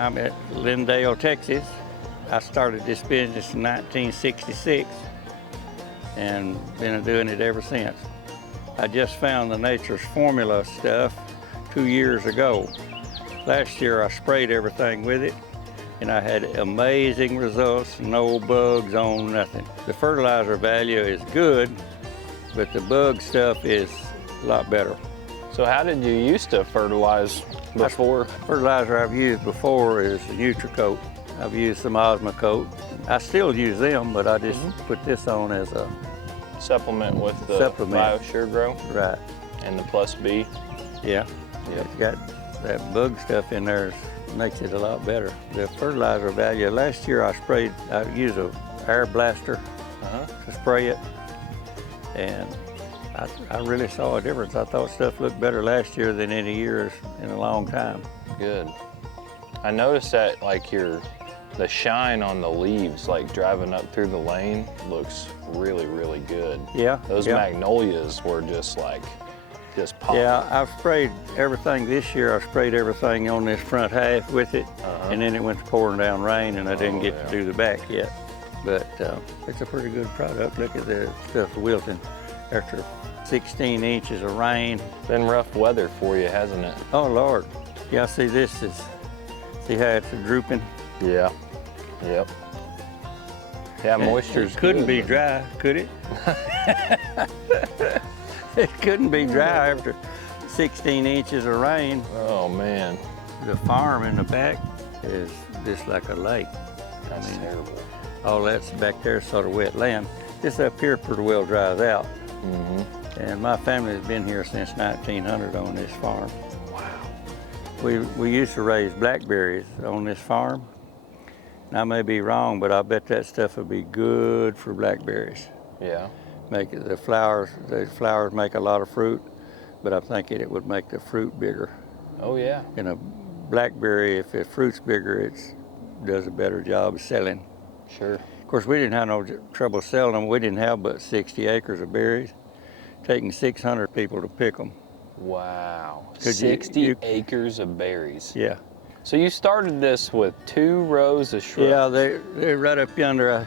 I'm at Lindale, Texas. I started this business in 1966 and been doing it ever since. I just found the Nature's Formula stuff 2 years ago. Last year I sprayed everything with it and I had amazing results, no bugs on nothing. The fertilizer value is good, but the bug stuff is a lot better. So how did you used to fertilize before? Fertilizer I've used before is the NutriCoat. I've used some Osmocoat. I still use them, but I just put this on as a supplement with the BioSure Grow? Right. And the Plus B? Yeah. It's got that bug stuff in there, makes it a lot better. The fertilizer value, last year I used an air blaster to spray it, and I really saw a difference. I thought stuff looked better last year than any years in a long time. Good. I noticed that like the shine on the leaves, like driving up through the lane, looks really, really good. Yeah. Those magnolias were just popping. Yeah, I've sprayed everything this year. I sprayed everything on this front half with it, and then it went to pouring down rain, and I didn't get to do the back yet. But it's a pretty good product. Look at the stuff wilting after 16 inches of rain. Been rough weather for you, hasn't it? Oh, Lord. Yeah, see how it's drooping? Yeah, yep. Yeah, moisture's It couldn't be dry, could it? It couldn't be dry after 16 inches of rain. Oh, man. The farm in the back is just like a lake. That's terrible. All that's back there sort of wet land. This up here pretty well dries out. And my family has been here since 1900 on this farm. Wow. We used to raise blackberries on this farm. And I may be wrong, but I bet that stuff would be good for blackberries. Yeah. The flowers make a lot of fruit, but I'm thinking it would make the fruit bigger. Oh, yeah. In a blackberry, if the fruit's bigger, it does a better job of selling. Sure. Of course, we didn't have no trouble selling them. We didn't have but 60 acres of berries, taking 600 people to pick them. Wow. 60 acres of berries. Yeah. So you started this with 2 rows of shrubs? Yeah, they're right up yonder.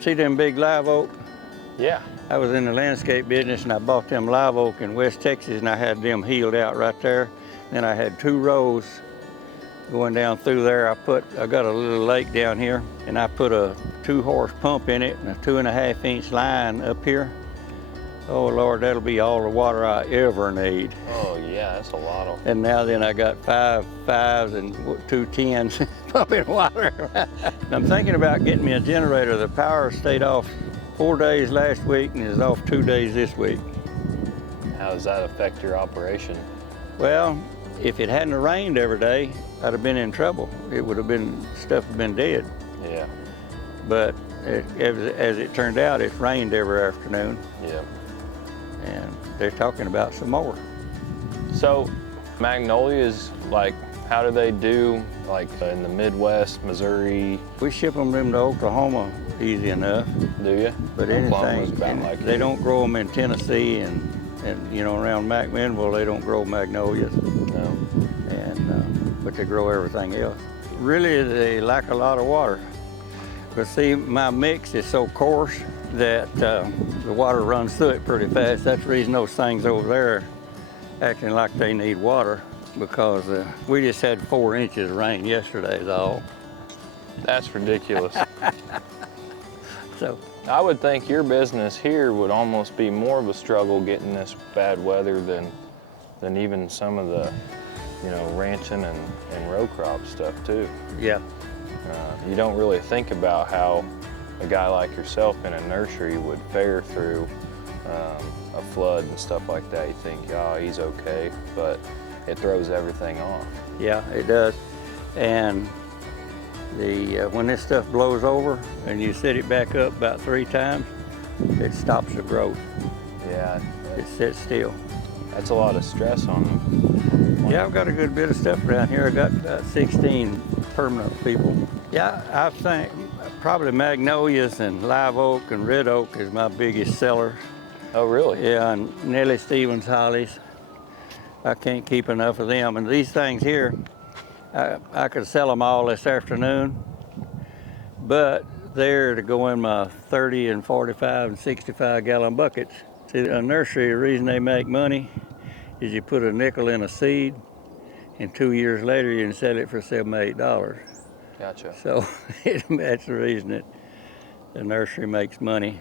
See them big live oak? Yeah. I was in the landscape business and I bought them live oak in West Texas and I had them healed out right there. Then I had 2 rows going down through there. I got a little lake down here and I put a 2-horse pump in it and a 2.5-inch line up here. Oh Lord, that'll be all the water I ever need. Oh yeah, that's a lot of. And now then I got 5 5s and 2 10s pumping water. I'm thinking about getting me a generator. The power stayed off 4 days last week and is off 2 days this week. How does that affect your operation? Well, if it hadn't rained every day, I'd have been in trouble. It would have been, stuff would have been dead. Yeah. But as it turned out, it's rained every afternoon. Yeah. And they're talking about some more. So magnolias, like, how do they do, like in the Midwest, Missouri? We ship them to Oklahoma easy enough. Do you? But they don't grow them in Tennessee and around McMinnville, they don't grow magnolias. No. And but they grow everything else. Really, they lack a lot of water. But see, my mix is so coarse that the water runs through it pretty fast. That's the reason those things over there acting like they need water, because we just had 4 inches of rain yesterday is all. That's ridiculous. So I would think your business here would almost be more of a struggle getting this bad weather than even some of the, ranching and row crop stuff too. Yeah. You don't really think about how a guy like yourself in a nursery would fare through a flood and stuff like that. You think, oh, he's okay, but it throws everything off. Yeah, it does. And when this stuff blows over and you set it back up about 3 times, it stops the growth. Yeah. It sits still. That's a lot of stress on them. Yeah, I've got a good bit of stuff around here. I got 16 permanent people. Yeah, I think probably magnolias and live oak and red oak is my biggest seller. Oh, really? Yeah, and Nellie Stevens hollies. I can't keep enough of them. And these things here, I could sell them all this afternoon, but they're to go in my 30 and 45 and 65 gallon buckets. See, a nursery, the reason they make money is you put a nickel in a seed, and 2 years later you can sell it for $7, $8. Gotcha. So that's the reason that the nursery makes money.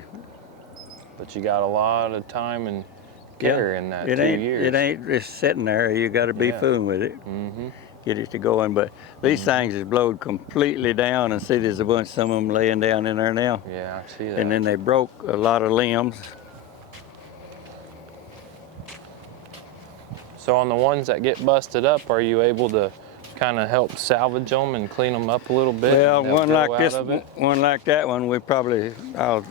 But you got a lot of time and care in that 2 years. It ain't just sitting there. You got to be fooling with it. Get it to going. But these things is blowed completely down, and see, there's a bunch, some of them laying down in there now. Yeah, I see that. And then they broke a lot of limbs. So on the ones that get busted up, are you able to kind of help salvage them and clean them up a little bit? Well, and one like grow this, out of it? one like that one, I'll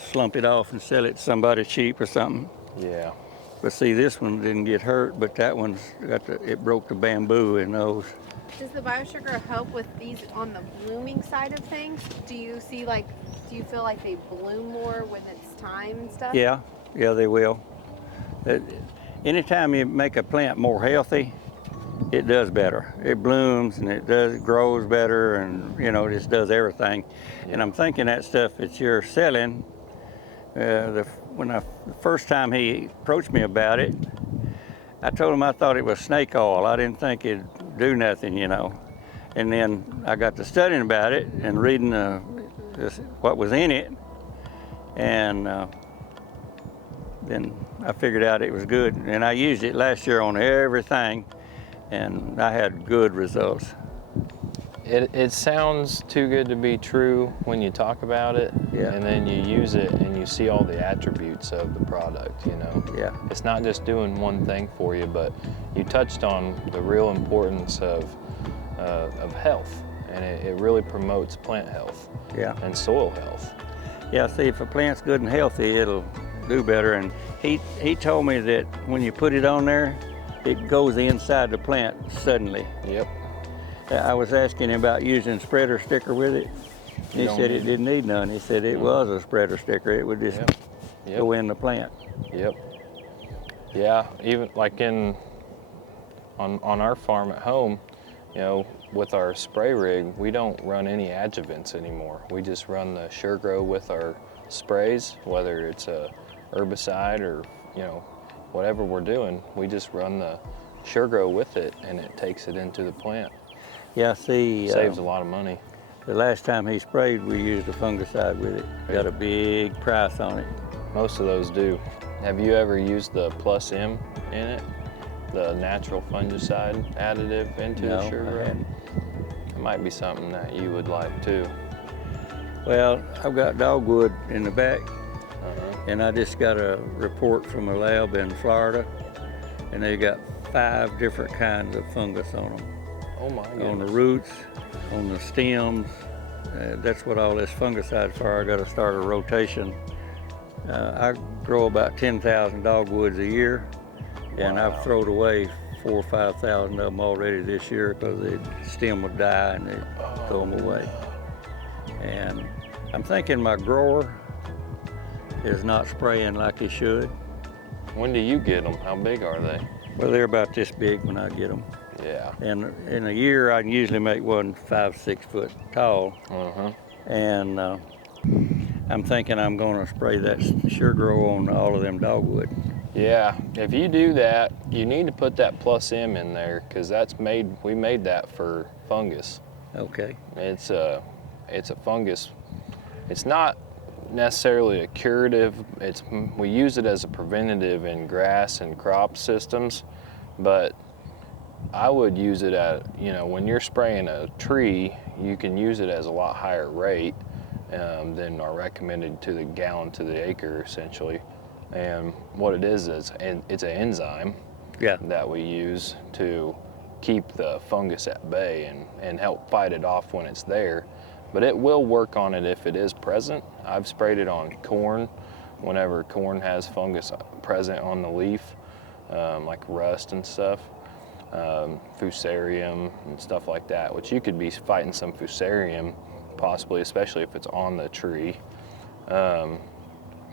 slump it off and sell it to somebody cheap or something. Yeah. But see, this one didn't get hurt, but that one's it broke the bamboo in those. Does the biosugar help with these on the blooming side of things? Do you feel like they bloom more when it's time and stuff? Yeah, they will. Anytime you make a plant more healthy, it does better. It blooms and it grows better, and just does everything. Yeah. And I'm thinking that stuff that you're selling, the first time he approached me about it, I told him I thought it was snake oil. I didn't think it'd do nothing, And then I got to studying about it and reading what was in it, and then I figured out it was good. And I used it last year on everything, and I had good results. It sounds too good to be true when you talk about it, Yeah. and then you use it and you see all the attributes of the product, Yeah. It's not just doing one thing for you, but you touched on the real importance of health, and it really promotes plant health Yeah. and soil health. Yeah, see, if a plant's good and healthy, it'll do better. And he told me that when you put it on there, it goes inside the plant suddenly. Yep. I was asking him about using spreader sticker with it. He said it didn't need none. He said it was a spreader sticker. It would just Yep. go in the plant. Yep. Yeah, even like on our farm at home, with our spray rig, we don't run any adjuvants anymore. We just run the SureGrow with our sprays, whether it's a herbicide or whatever we're doing. We just run the SureGrow with it, and it takes it into the plant. Yeah, see. Saves a lot of money. The last time he sprayed, we used a fungicide with it. Got a big price on it. Most of those do. Have you ever used the Plus M in it? The natural fungicide additive into the No, I SureGrow? hadn't. It might be something that you would like too. Well, I've got dogwood in the back, Uh-huh. and I just got a report from a lab in Florida, and they got 5 different kinds of fungus on them. Oh my On the goodness. roots, on the stems. That's what all this fungicide's for. I got to start a rotation. I grow about 10,000 dogwoods a year, and Wow. I've thrown away 4,000 or 5,000 of them already this year because the stem would die and they throw them away. And I'm thinking my grower is not spraying like he should. When do you get them? How big are they? Well, they're about this big when I get them. Yeah. And in a year, I can usually make one 5, 6 foot tall. Uh-huh. And I'm thinking I'm going to spray that SureGrow on all of them dogwood. Yeah, if you do that, you need to put that Plus M in there, because we made that for fungus. Okay. It's a fungus. It's not necessarily a curative. We use it as a preventative in grass and crop systems, but I would use it when you're spraying a tree, you can use it as a lot higher rate than are recommended to the gallon to the acre, essentially. And what it is it's an enzyme that we use to keep the fungus at bay and help fight it off when it's there. But it will work on it if it is present. I've sprayed it on corn whenever corn has fungus present on the leaf, like rust and stuff, fusarium and stuff like that, which you could be fighting some fusarium possibly, especially if it's on the tree.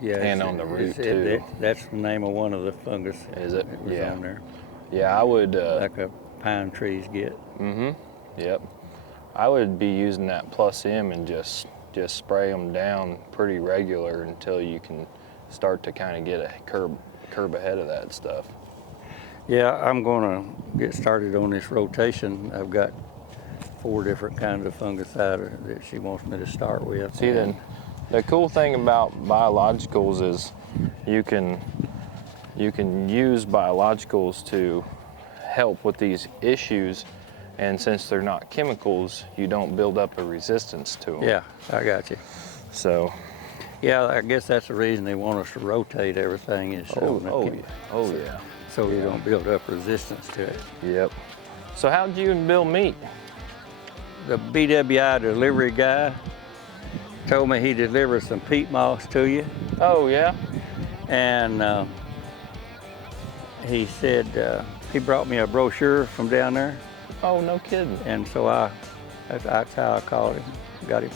And on the root too. That's the name of one of the fungus. Is it? That was Yeah. on there. Yeah, I would. Like a pine trees get. Mm-hmm. Yep. I would be using that Plus M and just spray them down pretty regular until you can start to kind of get a curb ahead of that stuff. Yeah, I'm gonna get started on this rotation. I've got 4 different kinds of fungicide that she wants me to start with. See, then the cool thing about biologicals is you can use biologicals to help with these issues, and since they're not chemicals, you don't build up a resistance to them. Yeah, I got you. So, yeah, I guess that's the reason they want us to rotate everything is so you don't build up resistance to it. Yep. So how'd you and Bill meet? The BWI delivery guy told me he delivered some peat moss to you, Oh yeah? and he said he brought me a brochure from down there, Oh, no kidding. and so that's how I called him, got him.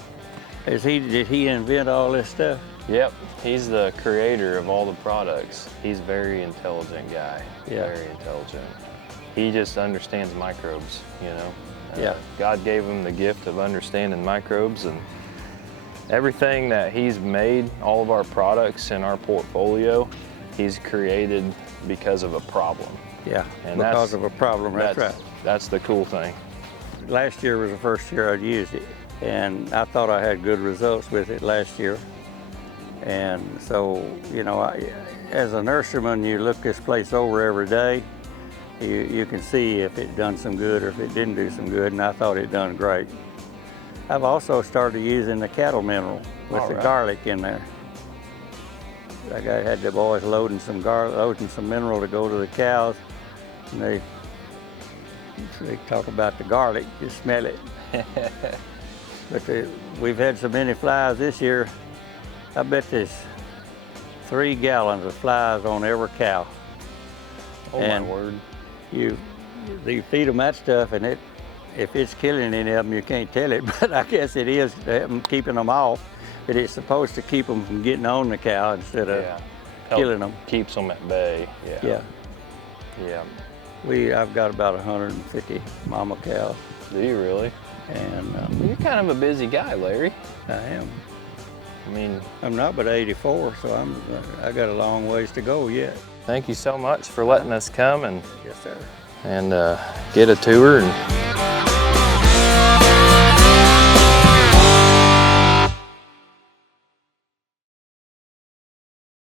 Did he invent all this stuff? Yep, he's the creator of all the products. He's a very intelligent guy, Yeah. very intelligent. He just understands microbes, you know? Yeah. God gave him the gift of understanding microbes, and everything that he's made, all of our products in our portfolio, he's created because of a problem. Yeah, And because of a problem, that's right. That's the cool thing. Last year was the first year I'd used it, and I thought I had good results with it last year. And so, you know, as a nurseryman, you look this place over every day. You can see if it done some good or if it didn't do some good, and I thought it done great. I've also started using the cattle mineral with the garlic in there. I had the boys loading some mineral to go to the cows, and they talk about the garlic, you smell it. But we've had so many flies this year. I bet there's 3 gallons of flies on every cow. Oh And my word. You feed them that stuff, and if it's killing any of them, you can't tell it, but I guess it is keeping them off. But it's supposed to keep them from getting on the cow instead of killing them. Keeps them at bay. Yeah. Yeah. I've got about 150 mama cows. Do you really? And You're kind of a busy guy, Larry. I am. I mean, I'm not but 84, so I got a long ways to go yet. thank you so much for letting us come and Yes, sir. get a tour and